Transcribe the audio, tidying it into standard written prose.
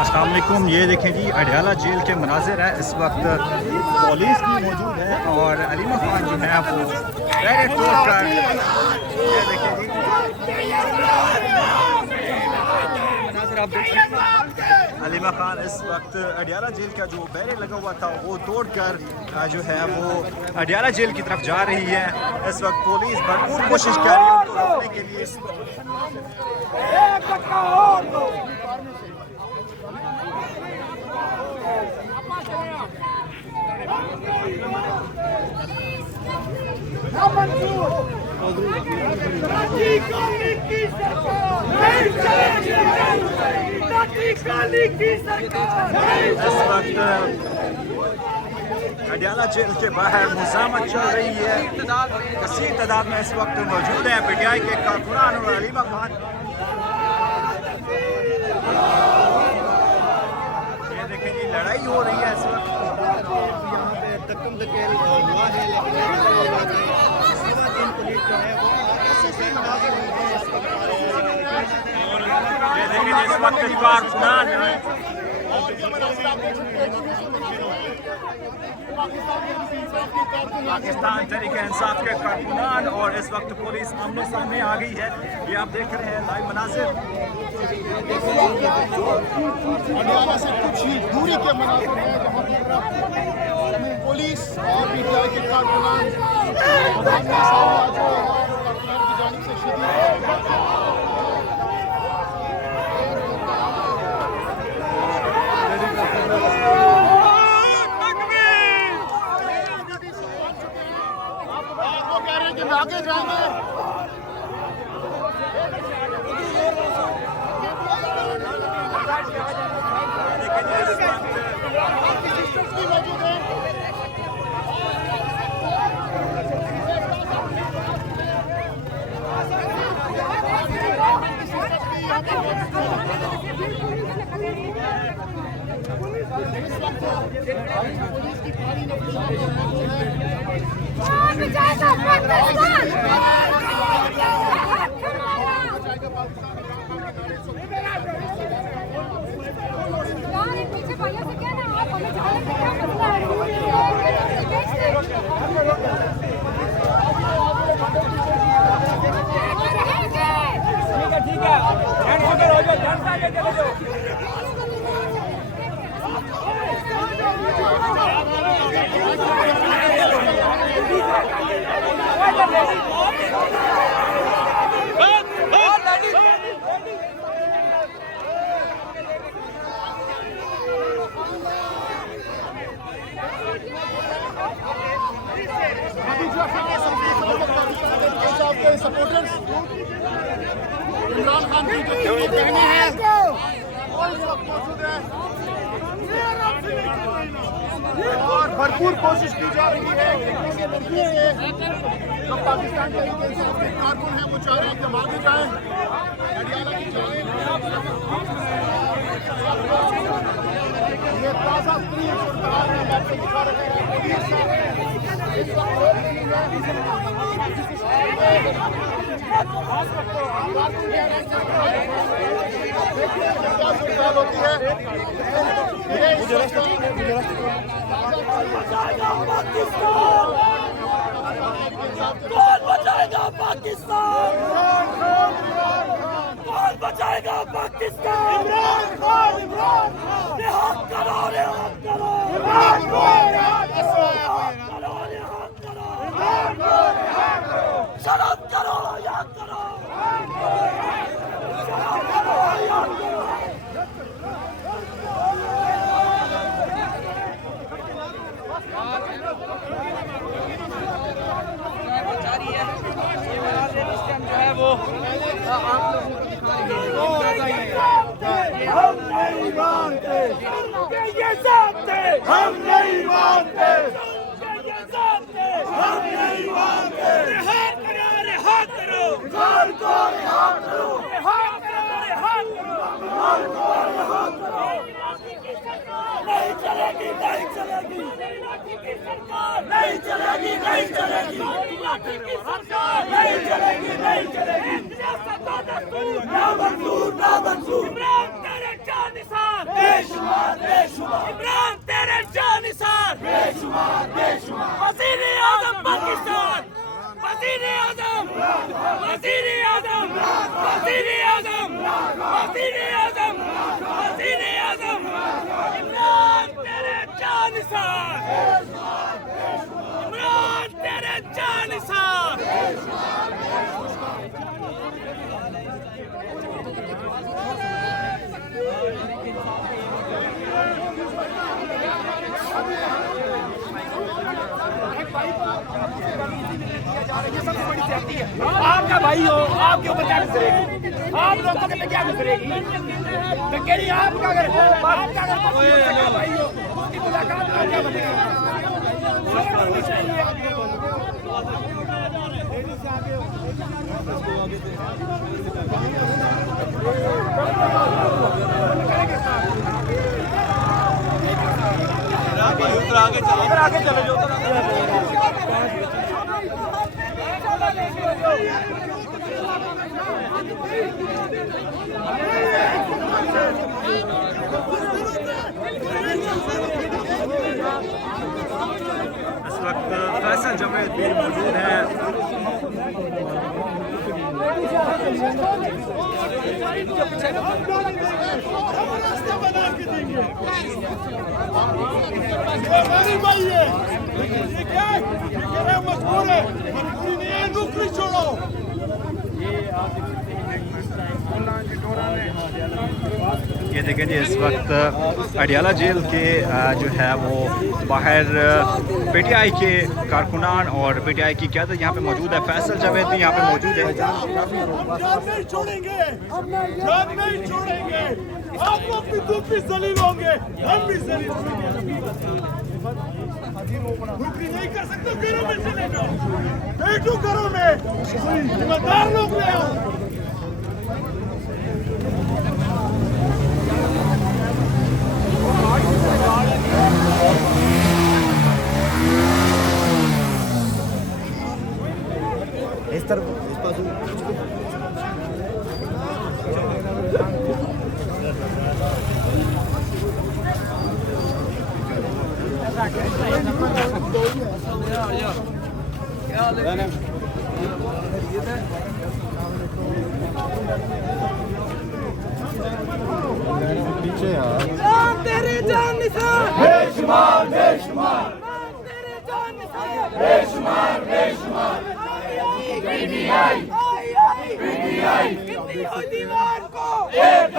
अस्सलाम वालेकुम। ये देखें जी अडयाला जेल के मनाजिर है। इस वक्त पुलिस भी मौजूद है और अलीमा खान जो है वो बैरिकेड तोड़कर, ये देखें जी मनाजिर आप देख सकते हैं। अलीमा खान इस वक्त अडयाला जेल का जो बैरिकेड लगा हुआ था वो तोड़कर जो है वो अडयाला जेल की तरफ जा रही है। इस वक्त पुलिस भरपूर कोशिश कर रही है उनको रोकने के लिए। इस वक्त अडयाला जेल के बाहर मुज़ाहमत चल रही है। कसीर तादाद में इस वक्त मौजूद हैं PTI के कारकुनान और अलीमा खान। ये देखें जी लड़ाई हो रही है इस वक्त। यहाँ पे तकम दकेल हुआ है, ये देखें इस वक्त कारकुनान पाकिस्तान तहरीक इंसाफ के कारकुनान और इस वक्त पुलिस आमने सामने आ गई है। ये आप देख रहे हैं लाइव मनाजिर। अडयाला से कुछ ही दूरी के मनाजिर है जहाँ पुलिस और PTI के कारकुनान की जानिब से शदीद आगे जाएंगे। सपोर्टर्स इमरान खान की जो बहनें हैं और भरपूर कोशिश की जा रही है जो पाकिस्तान के कारकुन हैं वो चाह रहे हैं कि हम आगे जाएं, अडयाला की जाएं। ये ताज़ा तरीन सूरत-ए-हाल है, मैं आपको दिखा रहे हैं। इस वक्त होती है कौन बचाएगा पाकिस्तान? कौन बचाएगा पाकिस्तान? इमरान खान, इमरान खान, रिहा करो, रिहा करो, इमरान खान, रिहा करो, रिहा करो, इमरान खान, रिहा करो, शर्म करो, याद करो, शर्म करो, याद करो। हम नहीं मानते, ये जानते, हम नहीं मानते, ये जानते, हम नहीं मानते। रिहा करो, रिहा करो, जान को रिहा करो, रिहा करो, रिहा करो, जान को रिहा करो। नहीं चलेगी, नहीं चलेगी, नहीं चलेगी, नहीं चलेगी, नहीं चलेगी, नहीं चलेगी। ना मंजूर, ना मंजूर। इमरान तेरे क्या निशान? वज़ीर-ए-आज़म, वज़ीर-ए-आज़म, वज़ीर-ए-आज़म, वज़ीर-ए-आज़म, इमरान तेरे जानिसार, इमरान तेरे जानिसार। आपका भाई हो, आपके ऊपर क्या गुजरेगी? आप लोगों के पे क्या गुजरेगी? तो कह रही आपका अगर भाई हो, उसकी मुलाकात का क्या बनेगा? आगे चले जो इस वक्त फैसल जावेद भी मौजूद है। नौकरी छोड़ो। ये देखें जी, इस वक्त अडियाला जेल के जो है वो बाहर पीटीआई के कारकुनान और पीटीआई की क़यादत यहाँ पे मौजूद है। फैसल जावेद भी यहाँ पे मौजूद है। हम जान नहीं छोड़ेंगे, जान नहीं छोड़ेंगे। आप अपनी दुख भी जलील होंगे, हम भी जलील होंगे। नौकरी नहीं कर सकते, घरों में चले जाओ, बैठो घरों में, जिम्मेदार लोग ले आओ। इस तरफ इस पास पीछे यार तेरे जान निसार, बेशुमार बेशुमार तेरे जान निसार, बेशुमार बेशुमार पीटीआई कितनी हो दीवार को, एक